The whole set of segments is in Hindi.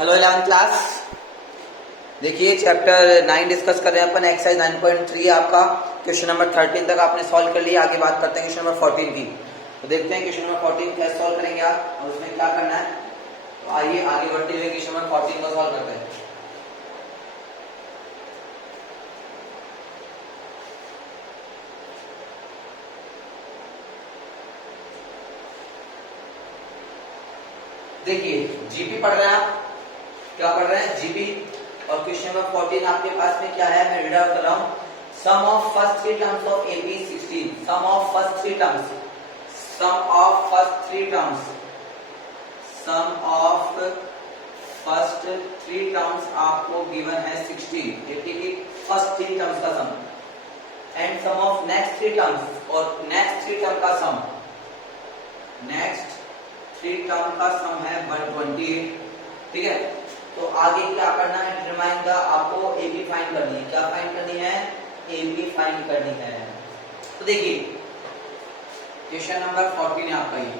Hello 11th class. देखिए चैप्टर 9 डिस्कस कर रहे हैं अपन। एक्सरसाइज 9.3 आपका क्वेश्चन नंबर 13 तक आपने सॉल्व कर लिया। आगे बात करते हैं क्वेश्चन नंबर 14 की। तो देखते हैं क्वेश्चन नंबर 14 कैसे सॉल्व करेंगे आप और उसमें क्या करना है। तो आइए आगे बढ़ते हुए क्वेश्चन नंबर 14 को सॉल्व करते हैं। देखिए जीपी पढ़ रहे हैं आप, क्या पढ़ रहे हैं? जीपी। और क्वेश्चन नंबर 14 आपके पास में क्या है, मैं रीड आउट कर रहा हूं। Sum of first three terms of AP 16। Sum of first three terms, sum of first three terms, sum of first three terms आपको गिवन है 16। एपी की फर्स्ट थ्री टर्म्स का sum and sum of next three terms, और नेक्स्ट थ्री टर्म का सम, नेक्स्ट थ्री टर्म का सम है 128। ठीक है, तो आगे क्या करना है, डिटरमाइन द, आपको एबी फाइंड करनी है। क्या फाइंड करनी है? एबी फाइंड करनी है। तो देखिए क्वेश्चन नंबर 14 है आपका, ये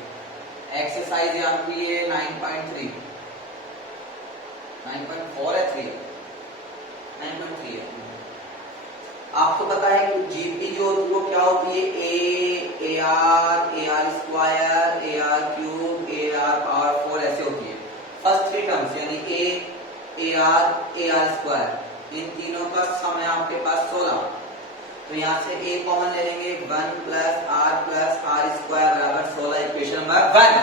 एक्सरसाइज है आपकी, ये 9.3 9.4 है, 3 9.3 है। आपको पता है कि जीपी जो होती है वो क्या होती है, A R square, A r cube, a r power 4 ऐसे होती है। फर्स्ट थ्री टर्म्स यानी ए आर स्क्वायर, इन तीनों का सम है आपके पास 16। तो यहाँ से ए कॉमन ले लेंगे, 1 प्लस आर स्क्वायर बराबर 16, equation number 1।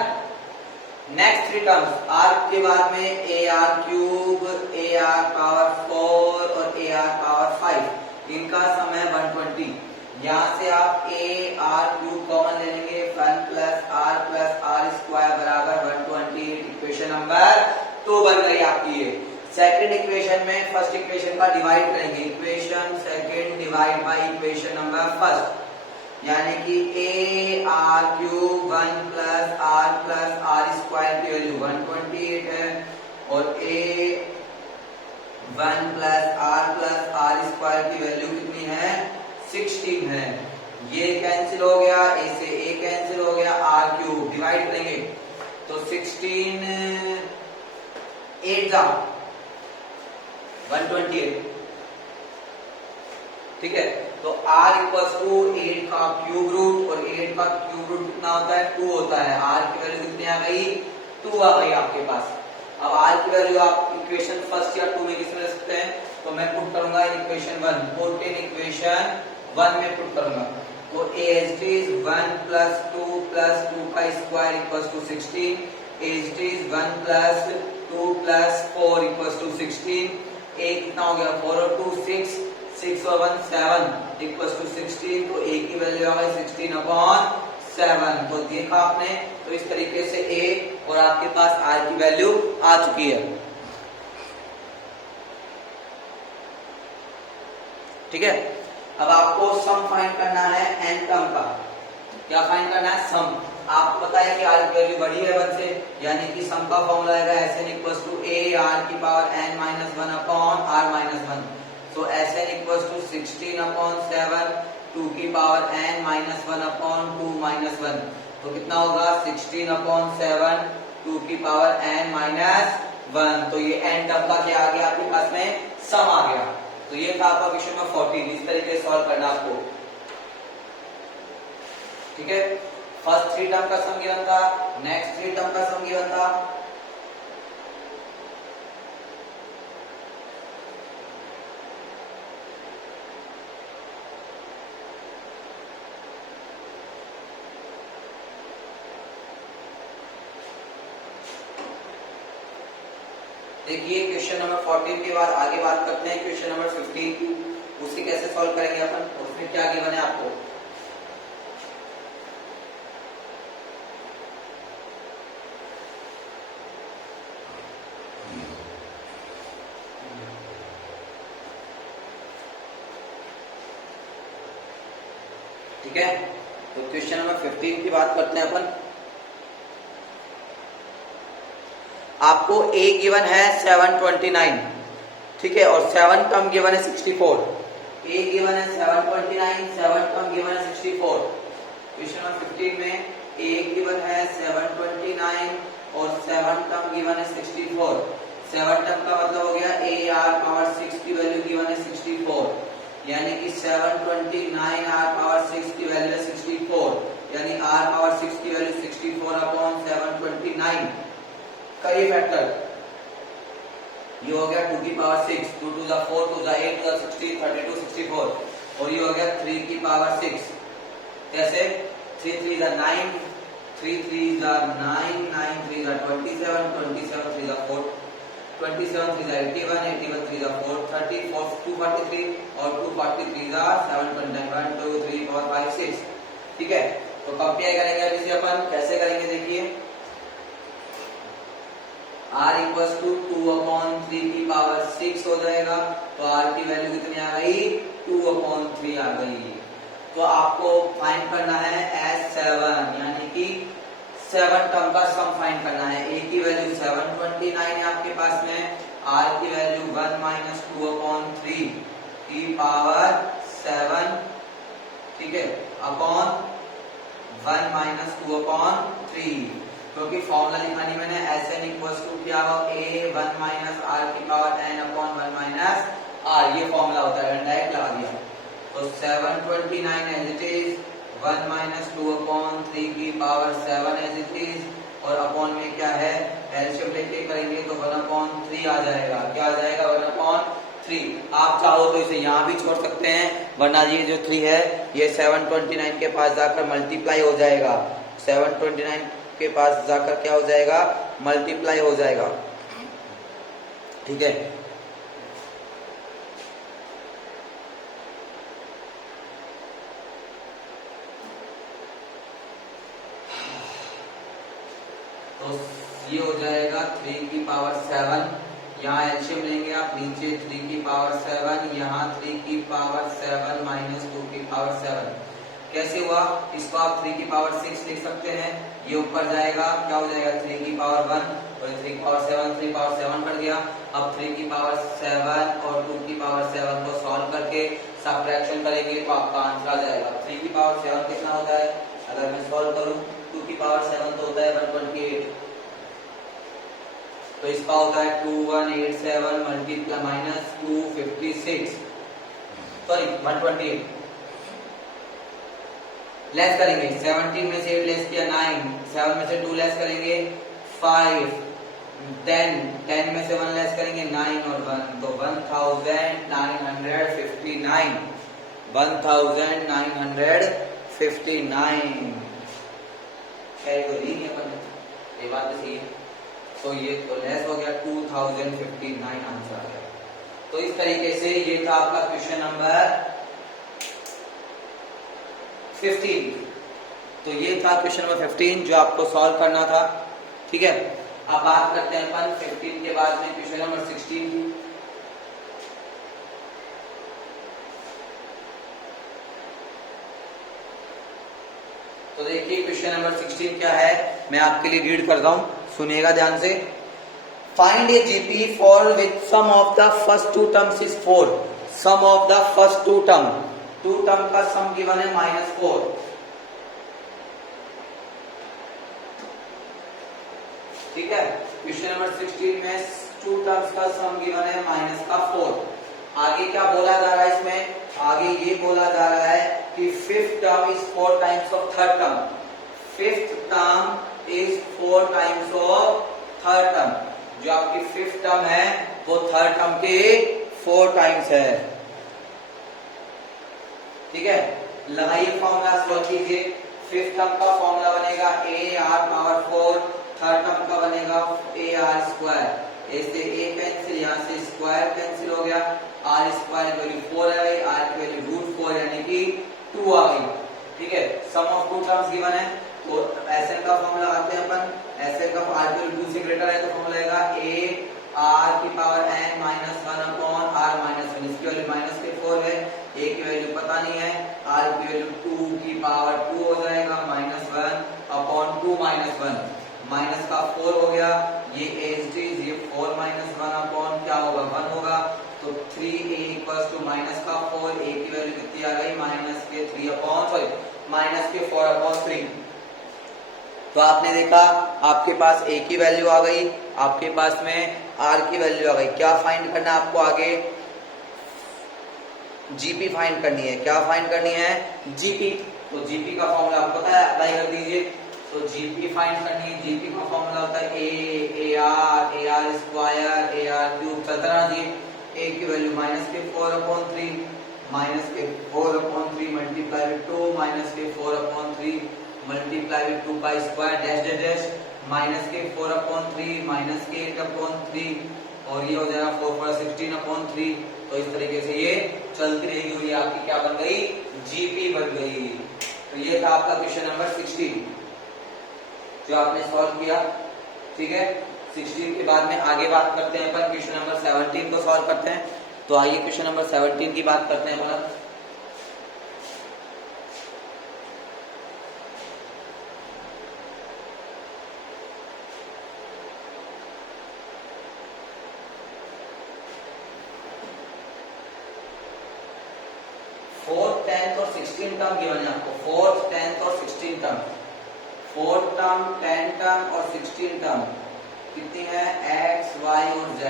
Next three terms, r के बाद में a r cube, a r power 4 और ए आर पावर 5, इनका सम है 120। यहाँ से आप ए आर क्यूब कॉमन ले लेंगे, 1 प्लस आर स्क्वायर बराबर 120, इक्वेशन नंबर 2 बन गई आपकी ये। सेकंड इक्वेशन में फर्स्ट इक्वेशन का डिवाइड करेंगे, equation second divide by equation number first, यानी कि a r cube 1 plus r square की वैल्यू 128 है और ए 1 प्लस आर स्क्वायर की वैल्यू कितनी है, 16 है। ये कैंसिल हो गया, ए से ए कैंसिल हो गया, आर क्यूब डिवाइड करेंगे तो 16 8 जा 128। ठीक है, तो r इक्वल्स टू 8 का क्यूब रूट, और 8 का क्यूब रूट कितना होता है, 2 होता है। r की वैल्यू कितनी आ गई, 2 आ गई आपके पास। अब r की वैल्यू आप इक्वेशन फर्स्ट या 2 में किसमें रख सकते हैं, तो मैं पुट करूंगा इन इक्वेशन 1, 14 इक्वेशन 1 में पुट करूंगा। तो as is 1 प्लस 2 का square equals to 16, as is 1 plus 2 plus 4 equals to 16। a कितना हो गया, 4 और 2 6, 6 और 1 7 इक्वल्स टू 16। तो a की वैल्यू आ गई 16/7। तो देखा आपने, तो इस तरीके से a और आपके पास r की वैल्यू आ चुकी है। ठीक है, अब आपको सम फाइंड करना है n टर्म का। क्या फाइंड करना है, सम। आपको पता है कि r की वैल्यू बड़ी है 1 से, यानी कि सम का फॉर्मूला आएगा Sn equals to a r की power n minus 1 upon r minus 1। तो Sn इक्वल्स टू 16/7 2 की power n minus 1 upon 2 minus 1। तो कितना होगा, 16/7 2 की पावर n माइनस 1। तो ये n टर्म का क्या आ गया आपके पास में, सम आ गया। तो ये था आपका क्वेश्चन नंबर 14। इस तरीके से सॉल्व करना आपको। ठीक है, फर्स्ट थ्री टर्म का सम गिवन था, नेक्स्ट थ्री टर्म का सम गिवन था। देखिए क्वेश्चन नंबर 14 के बाद आगे बात करते हैं क्वेश्चन नंबर 15 की। उसे कैसे सॉल्व करेंगे अपन, उसमें क्या गिवन है आपको। ठीक है, तो क्वेश्चन नंबर 15 की बात करते हैं अपन। आपको a गिवन है 729, ठीक है, और 7 टर्म गिवन है 64। a गिवन है 729, 7 टर्म गिवन है 64। क्वेश्चन नंबर 15 में a गिवन है 729 और 7 टर्म गिवन है 64। 7 टर्म का मतलब हो गया ए आर पावर 6 की वैल्यू गिवन है 64, यानी कि 729 आर पावर 6 की वैल्यू है 64, यानी आर पावर 6 की वैल्यू 64 अपॉन 729 का ये फैक्टर, ये हो गया 2 की power 6, 2 to the 4, 2 the 8, 2 the 16, 32, 64, और ये हो गया 3 की पावर 6, कैसे 3 3 the 9, 3 3 the 9, 9 3 the 27, 27 3 the 4, 27 3 the 81, 81 3 the 4, 30, 243 और 243 द 729, 1 2 3 4 5 6। ठीक है, तो कंपेयर करेंगे अब इसे अपन, कैसे करेंगे देखिए, r इक्वल्स टू 2 अपॉन 3 की पावर 6 हो जाएगा, तो r की वैल्यू कितनी आ गई, 2 अपॉन 3 आ गई। तो आपको फाइंड करना है S7, यानी कि 7 टर्म का सम फाइंड करना है। a की वैल्यू 729 है आपके पास में, r की वैल्यू 1 माइनस 2 अपॉन 3 की पावर 7, ठीक है, अपॉन 1 माइनस 2 अपॉन 3, क्योंकि फॉर्मूला लिखा नहीं मैंने, Sn इक्वल्स टू क्या हो, a 1 माइनस r की power n upon 1 minus r, ये फॉर्मूला होता है, डायरेक्ट लगा दिया। तो 729 as it is, 1 minus 2 upon 3 की पावर 7 एज इट इज, और अपॉन में क्या है, एलसीएम लेके करेंगे तो 1 अपॉन 3 आ जाएगा, क्या आ जाएगा, 1 अपॉन 3। आप चाहो तो इसे यहाँ भी छोड़ सकते हैं, वरना ये जो 3 है ये 729 के पास जाकर मल्टीप्लाई हो जाएगा, 729 के पास जाकर क्या हो जाएगा, मल्टीप्लाई हो जाएगा। ठीक है, तो ये हो जाएगा 3 की पावर 7, यहाँ एलसीएम लेंगे आप, नीचे 3 की पावर 7, यहाँ 3 की पावर 7 माइनस 2 की पावर 7, कैसे हुआ, इसको आप 3 की पावर 6 लिख सकते हैं, ये ऊपर जाएगा, क्या हो जाएगा 3 की पावर 1 और 3 की पावर 7, 3 पावर 7 बढ़ गया। अब 3 की पावर 7 और 2 की पावर 7 को सॉल्व करके सबट्रैक्शन करेंगे तो आपका आंसर आ जाएगा। 3 की पावर 7 कितना होता है, अगर मैं सॉल्व करूं, 2 की पावर 7 तो होता है 128, तो इसका होता है 2187 मल्टीप्लाई माइनस 256, सॉरी 128, लेस करेंगे, 17 में से 8 लेस किया 9, 7 में से 2 लेस करेंगे 5, 10 में से 1 लेस करेंगे 9 और 1, तो 1959, 1959 ये बात तो सही है, तो ये तो लेस हो गया, 2059 आंसर आ गया। तो इस तरीके से ये था आपका क्वेश्चन नंबर 15, तो ये था क्वेश्चन नंबर 15 जो आपको सॉल्व करना था। ठीक है, अब बात करते हैं अपन 15 के बाद में क्वेश्चन नंबर 16 की। तो देखिए क्वेश्चन नंबर 16 क्या है, मैं आपके लिए रीड करता हूं, सुनिएगा ध्यान से। Find a GP for which sum of the first two terms is 4, sum of the first two term का सम गिवन है -4, ठीक है, क्वेश्चन नंबर 16 में टू टर्म्स का सम गिवन है -4। आगे क्या बोला जा रहा है इसमें, आगे ये बोला जा रहा है कि fifth term is 4 times of third term, fifth term is 4 times of third term, जो आपकी फिफ्थ टर्म है वो थर्ड टर्म के 4 टाइम्स है। ठीक है, लगाइए फॉर्मूला, सॉल्व कीजिए। फिफ्थ टर्म का फॉर्मूला बनेगा a r power 4, third term का बनेगा a r स्क्वायर, ऐसे a कैंसिल, यहाँ से स्क्वायर कैंसिल हो गया, r स्क्वायर की वैल्यू 4 आ गई, r की वैल्यू √4 यानी कि 2 आ गई। ठीक है, sum of to terms given है, तो Sn का फॉर्मूला लगाते हैं अपन, Sn का r की वैल्यू 2 से ग्रेटर है तो फॉर्मूला आएगा a r की power n minus 1 upon r minus 1, इसकी वैल्यू -4 है, a की वैल्यू पता नहीं है, r की वैल्यू 2 की पावर 2 हो जाएगा, -1 अपॉन 2 -1, माइनस का 4 हो गया, ये ये 4 -1 अपॉन क्या होगा 1 होगा, तो 3a इक्वल्स टू माइनस का 4, a की वैल्यू कितनी आ गई -3 अपॉन सॉरी -4 अपॉन 3, तो आपने देखा आपके पास ए की वैल्यू आ गई, आपके पास में आर की वैल्यू आ गई। क्या फाइंड करना है आपको आगे? जीपी फाइंड करनी है। क्या फाइंड करनी है? जीपी। तो जीपी का फॉर्मूला आपको पता है, अप्लाई कर दीजिए। तो जीपी फाइंड करनी है। जीपी का फॉर्मूला होता है A R square A r cube. चलता रहना चाहिए। ए की value -4/3 -4/3 multiply with 2 -4/3 multiply with 2 pi square dash dash dash -4/3 -8/3 और ये हो जाएगा 4/16/3। तो इस तरीके से ये चलती रहेगी और ये आपकी क्या बन गई? जीपी बन गई। तो ये था आपका क्वेश्चन नंबर 16 जो आपने सॉल्व किया। ठीक है, 16 के बाद में आगे बात करते हैं अपन क्वेश्चन नंबर 17 को सॉल्व करते हैं। तो आइए क्वेश्चन नंबर 17 की बात करते हैं अपन। 4th 10th और 16 टर्म गिवन है आपको। 4th 10th और 16 टर्म, 4th टर्म 10 टर्म और 16 टर्म कितनी है? x, y और z।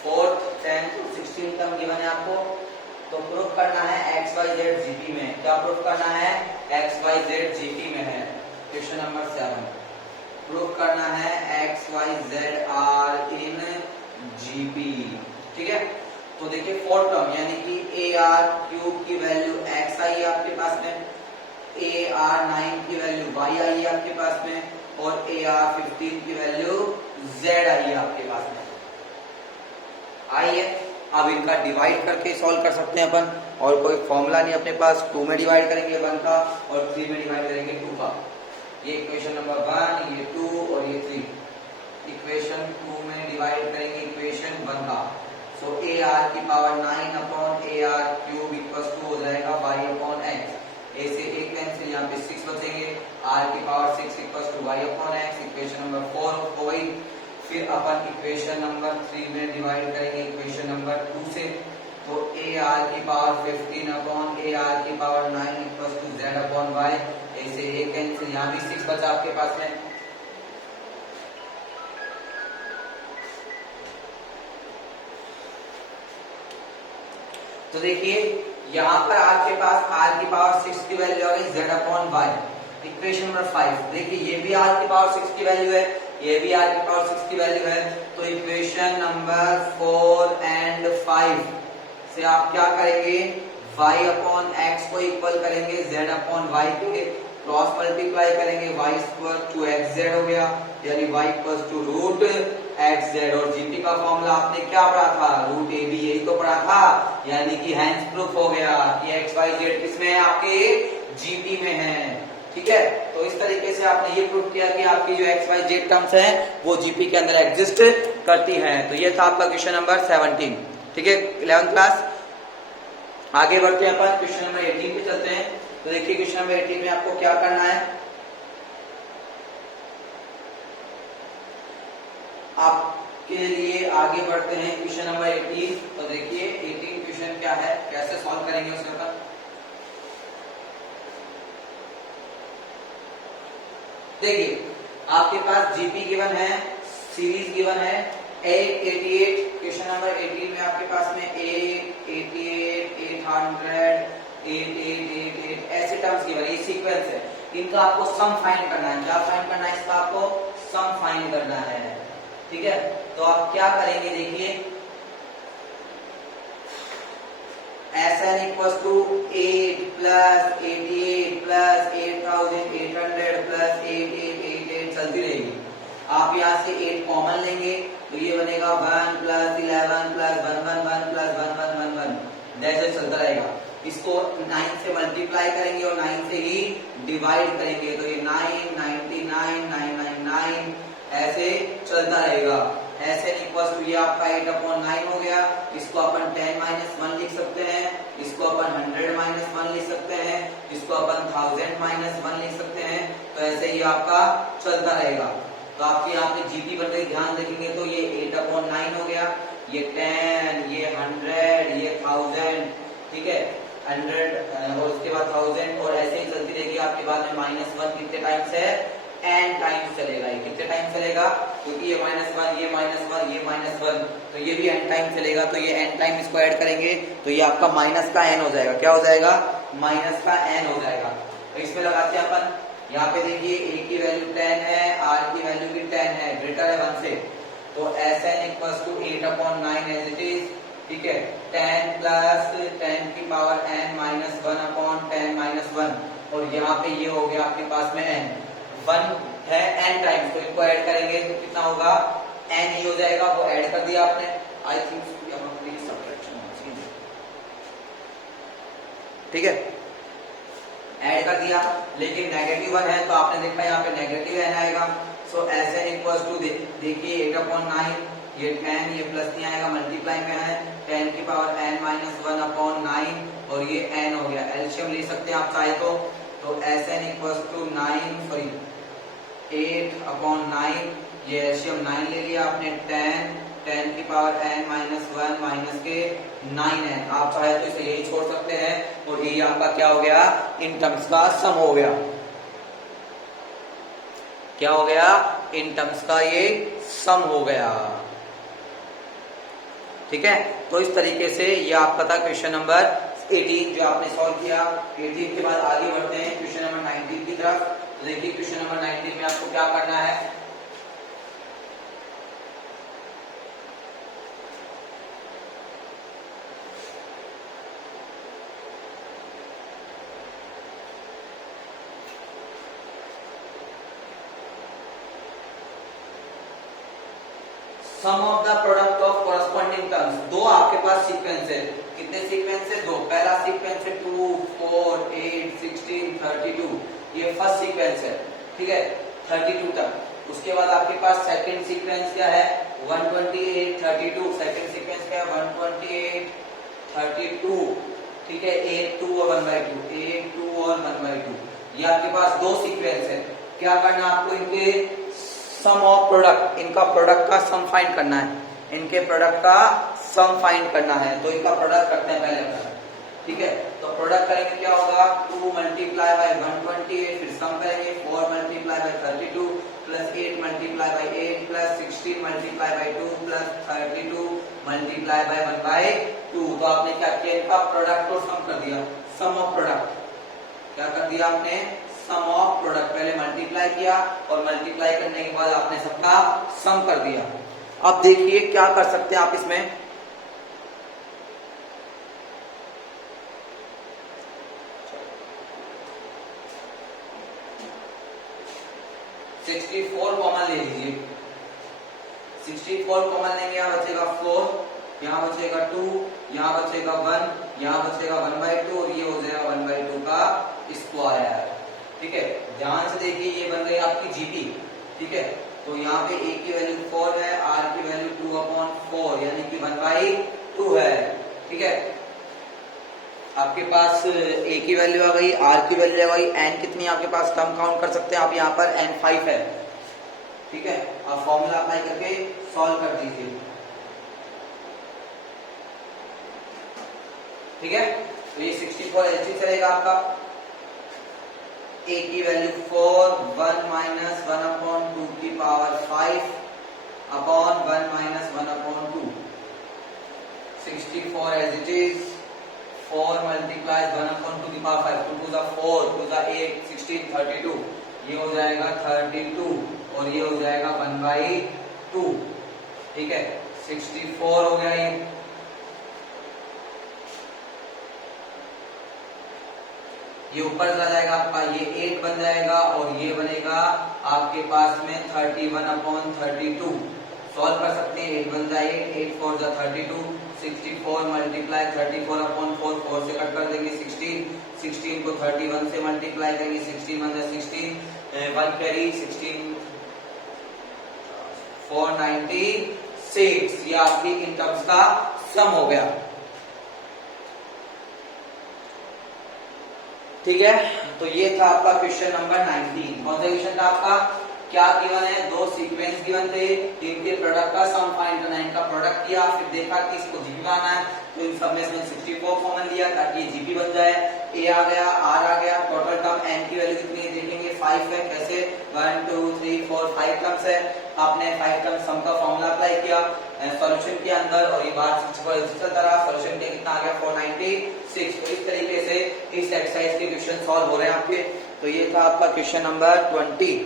4th 10th और 16 टर्म गिवन है आपको। तो प्रूफ करना है x, y, z जीपी में। क्या प्रूफ करना है? x, y, z जीपी में है। क्वेश्चन नंबर 7 प्रूफ करना है x, y, z are in GP. ठीक है, तो देखिए 4th टर्म यानी कि ए आर क्यूब की वैल्यू x आई है आपके पास में, ए आर 9 की वैल्यू y आई है आपके पास में और ए आर 15 की वैल्यू z आई है आपके पास में। आई है। अब इनका डिवाइड करके सॉल्व कर सकते हैं अपन, और कोई फॉर्मूला नहीं अपने पास। 2 में डिवाइड करेंगे 1 का और 3 में डिवाइड करेंगे 2 का। ये इक्वेशन नंबर 1, ये 2 और ये 3। इक्वेशन 2 में डिवाइड करेंगे इक्वेशन 1 का। सो ए आर की power 9 a r cube equals to हो जाएगा y/x। ए से एक कैंसिल, यहाँ पे 6 बचेंगे। आर की power 6 equals to y/x। Equation number 4 हो गई। फिर अपन इक्वेशन नंबर 3 में डिवाइड करेंगे इक्वेशन नंबर 2 से। तो ए आर की पावर 15 ए आर की पावर 9 इक्वल्स टू z/y। ए से एक कैंसिल, यहाँ भी 6 बचा आपके पास में। तो देखिए यहाँ पर आपके पास r की पावर 6 की वैल्यू आ गई z/y। इक्वेशन नंबर 5 देखिए ये भी r की पावर 6 की वैल्यू है, ये भी r की पावर 6 की वैल्यू है। तो इक्वेशन नंबर 4 एंड 5 से आप क्या करेंगे? y/x को इक्वल करेंगे z/y के, क्रॉस मल्टीप्लाई करेंगे, y=xz हो गया, यानी y=√xz। और जीपी का फॉर्मूला आपने क्या पढ़ा था? √ab, यही तो पढ़ा था। यानी कि हैंस प्रूफ हो गया कि x, y, z किसमें है? आपके जीपी में है। ठीक है, तो इस तरीके से आपने ये प्रूफ किया कि आपकी जो x, y, z टर्म्स हैं वो जीपी के अंदर एग्जिस्ट करती हैं। तो ये था आपका क्वेश्चन नंबर 17। ठीक है, 11th क्लास। आगे बढ़ते हैं अपन क्वेश्चन नंबर 18 पे चलते हैं। तो देखिए क्वेश्चन नंबर 18 में आपको क्या करना है? आपके लिए आगे बढ़ते हैं क्वेश्चन नंबर 18। तो देखिए 18 क्वेश्चन क्या है, कैसे सॉल्व करेंगे उसके ऊपर। देखिए आपके पास जीपी गिवन है, सीरीज गिवन है 888। क्वेश्चन नंबर 18 में आपके पास में 888 800 8888 ऐसे टर्म्स गिवन है, ये सीक्वेंस है। इनका आपको सम फाइंड करना है। क्या फाइंड करना है? इसका आपको सम फाइंड करना है। ठीक है, तो आप क्या करेंगे? देखिए Sn = 8 + 88 + 8800 + 8888 चलती रहेगी। आप यहाँ से 8 कॉमन लेंगे तो ये बनेगा 1 + 11 + 111 + 1111 जैसे चलता रहेगा। इसको 9 से मल्टीप्लाई करेंगे और 9 से ही डिवाइड करेंगे तो ये 9 99 999 ऐसे चलता रहेगा। Sn = ये आपका 8/9 हो गया। इसको अपन 10 - 1 लिख सकते हैं, इसको अपन 100 - 1 लिख सकते हैं, इसको अपन 1000 - 1 लिख सकते हैं। तो ऐसे ही आपका चलता रहेगा। तो आपके यहाँ पे जीपी बन गई, ध्यान देखेंगे तो ये 8/9 हो गया, ये 10, ये 100, ये 1000। ठीक है, 100 और उसके बाद 1000 और ऐसे ही चलती रहेगी। आपके बाद में -1 कितने टाइम्स है? n टाइम्स चलेगा। ये कितने टाइम चलेगा? क्योंकि ये -1 ये -1 ये -1 तो ये भी n टाइम चलेगा। तो ये n टाइम इसको ऐड करेंगे तो ये आपका माइनस का n हो जाएगा। क्या हो जाएगा? माइनस का n हो जाएगा। तो इसमें लगाते हैं अपन। यहाँ पे देखिए a की वैल्यू 10 है, r की वैल्यू भी 10 है, ग्रेटर है 1 से। तो Sn equals to 8/9 as it is. ठीक है, 10 प्लस 10 की पावर n माइनस 1/10 -1 और यहाँ पे ये हो गया आपके पास में n 1 है n टाइम्स। तो इनको ऐड करेंगे तो कितना होगा? n ही हो जाएगा। वो ऐड कर दिया आपने। आई थिंक ठीक है, ऐड कर दिया। लेकिन -1 है तो आपने देखा यहाँ पे नेगेटिव n आएगा। सो Sn इक्वल्स टू देखिए 8/9 ये 10 ये प्लस नहीं आएगा, मल्टीप्लाई में है 10 की पावर n माइनस 1/9 और ये n हो गया। एलसीएम ले सकते हैं आप चाहे तो Sn इक्वल्स टू 8/9 ये एलसीएम 9 ले लिया आपने। 10 की पावर n माइनस 1 माइनस के 9n। आप चाहे तो इसे यही छोड़ सकते हैं और ये आपका क्या हो गया? इन टर्म्स का सम हो गया। क्या हो गया? इन टर्म्स का ये सम हो गया। ठीक है, तो इस तरीके से ये आपका था क्वेश्चन नंबर 18 जो आपने सॉल्व किया। 18 के बाद आगे बढ़ते हैं क्वेश्चन नंबर 19 की तरफ। तो देखिए क्वेश्चन नंबर 19 में आपको क्या करना है। Sum of the product of corresponding terms. दो आपके पास सीक्वेंस है। कितने सीक्वेंस है? दो। पहला सीक्वेंस है 2, 4, 8, 16, 32। ये फर्स्ट सीक्वेंस है। ठीक है, 32 तक। उसके बाद आपके पास सेकंड सीक्वेंस क्या है? 128, 32। सेकंड सीक्वेंस क्या है? 128, 32। ठीक है, 8, 2 और 1/2, 8, 2 और 1/2। ये आपके पास दो सीक्वेंस है। क्या करना आपको? इनके सम ऑफ प्रोडक्ट, इनका प्रोडक्ट का सम फाइंड करना है। इनके प्रोडक्ट का सम फाइंड करना है। तो इनका प्रोडक्ट करते हैं पहले अपना। ठीक है, तो प्रोडक्ट करेंगे क्या होगा? 2 मल्टीप्लाई बाय 128, फिर सम करेंगे 4 multiply by 32 plus 8 multiply by 8 plus 16 multiply by 2 plus 32 multiply by 1/2। तो आपने क्या किया? इनका प्रोडक्ट और सम कर दिया। सम ऑफ प्रोडक्ट क्या कर दिया आपने? सम ऑफ प्रोडक्ट। पहले मल्टीप्लाई किया और मल्टीप्लाई करने के बाद आपने सबका सम कर दिया। अब देखिए क्या कर सकते हैं आप इसमें। सिक्सटी 64 कॉमन ले लीजिए। 64 कॉमन लेंगे, यहाँ बचेगा 4, यहाँ बचेगा 2, यहाँ बचेगा 1, यहाँ बचेगा 1/2 और ये हो जाएगा 1/2 का स्क्वायर। ठीक है, ध्यान से देखिए ये बन गई आपकी जीपी। ठीक है, तो यहाँ पे a की वैल्यू 4 है, r की वैल्यू 2/4 यानी कि 1/2 है। ठीक है, आपके पास a की वैल्यू आ गई, r की वैल्यू आ गई, n कितनी आपके पास टर्म काउंट कर सकते हैं आप। यहाँ पर n 5 है। ठीक है, आप फॉर्मूला अप्लाई करके सॉल्व कर दीजिए। ठीक है, तो ये 64 एलसीएम चलेगा आपका। a की वैल्यू 4, 1 माइनस 1/2 की power 5 upon 1 minus 1/2। 64 as it is. 4 multiplies 1/2 की power 5, 2 to the 4, 2 to the 8, 16, 32। ये हो जाएगा 32 और ये हो जाएगा 1/2। ठीक है, 64 हो गया ये। ये ऊपर चला जाएगा आपका, ये 8 बन जाएगा और ये बनेगा आपके पास में 31/32। सॉल्व कर सकते हैं। 8 बन जाए 8, 4 जा 32, 64 मल्टीप्लाई 34/4, 4 से कट कर देंगे 16 को 31 से मल्टीप्लाई करेंगे 16 बन जाए 16, 1 कैरी 16, 496। ये आपकी इन टर्म्स का सम हो गया। ठीक है, तो ये था आपका क्वेश्चन नंबर 19। कौन सा क्वेश्चन था आपका? क्या गिवन है? दो सीक्वेंस गिवन थे, इनके प्रोडक्ट का सम फाइंड करना है। इनका प्रोडक्ट किया, फिर देखा कि इसको जीपी बनाना है, तो इन सब में से 64 कॉमन लिया ताकि ये जीपी बन जाए। ए आ गया, आर आ गया, टोटल टर्म एन की वैल्यू कितनी है देखेंगे 5 है। कैसे 1 2 3 4 5 टर्म्स है। आपने 5 टर्म्स सम का फॉर्मूला अप्लाई किया सॉल्यूशन के अंदर और ये बात चलता रहा। सॉल्यूशन के कितना आ गया 496। तो इस तरीके से इस एक्सरसाइज के क्वेश्चन सॉल्व हो रहे हैं आपके। तो ये था आपका क्वेश्चन नंबर 20।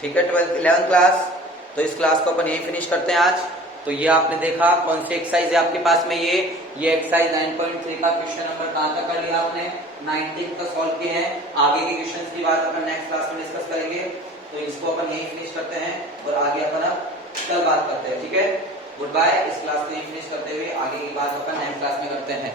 ठीक है 11th क्लास। तो इस क्लास को अपन यही फिनिश करते हैं आज। तो ये आपने देखा कौन सी एक्सरसाइज है आपके पास में। ये एक्सरसाइज 9.3 का क्वेश्चन नंबर कहां तक कर लिया आपने 19 का सॉल्व किए हैं। आगे के क्वेश्चंस की बात अपन नेक्स्ट क्लास में डिस्कस करेंगे। तो इसको अपन यही फिनिश करते हैं और आगे अपन अब कल बात करते हैं। ठीक है गुड बाय। इस क्लास को यही फिनिश करते हुए आगे की बात अपन नेक्स्ट क्लास में करते हैं।